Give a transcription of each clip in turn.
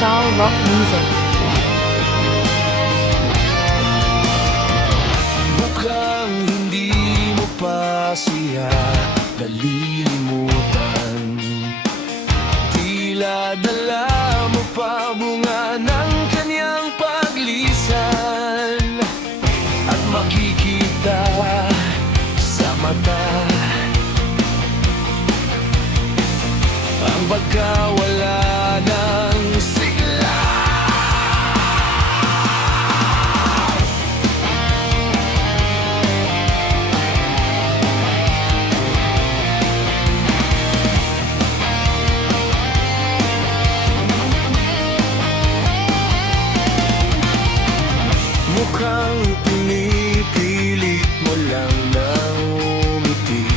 Shaw Rock Music. Mukhang hindi mo pa siya nalilimutan. Tila dala mo pa bunga ng kanyang paglisan. At makikita sa mata ang pagkawala ng sigla. Mukhang pinipilit mo lang na umiti,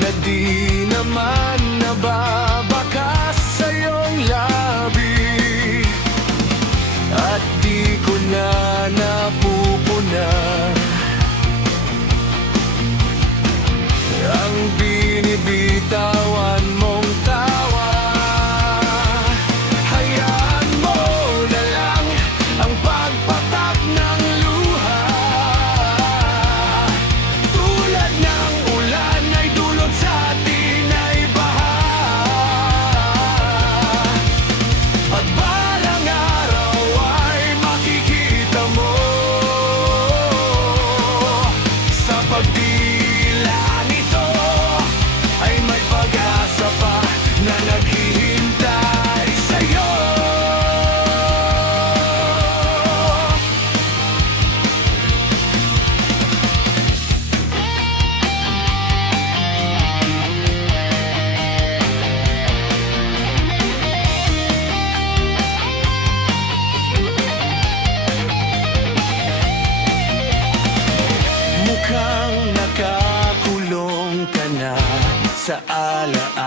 na di naman nababakas sa iyong labi. At di ko na napupuna ang binibitawan mong tawa. Hayaan mo na lang ang pagpatak ng luha. Tulad ng ulan ay dulot sa atin ay baha. At balang araw ay makikita mo sa pagdila nito ay may pag-asa pa na naghihintay sa'yo. Mukhang nakakulong ka na sa alaala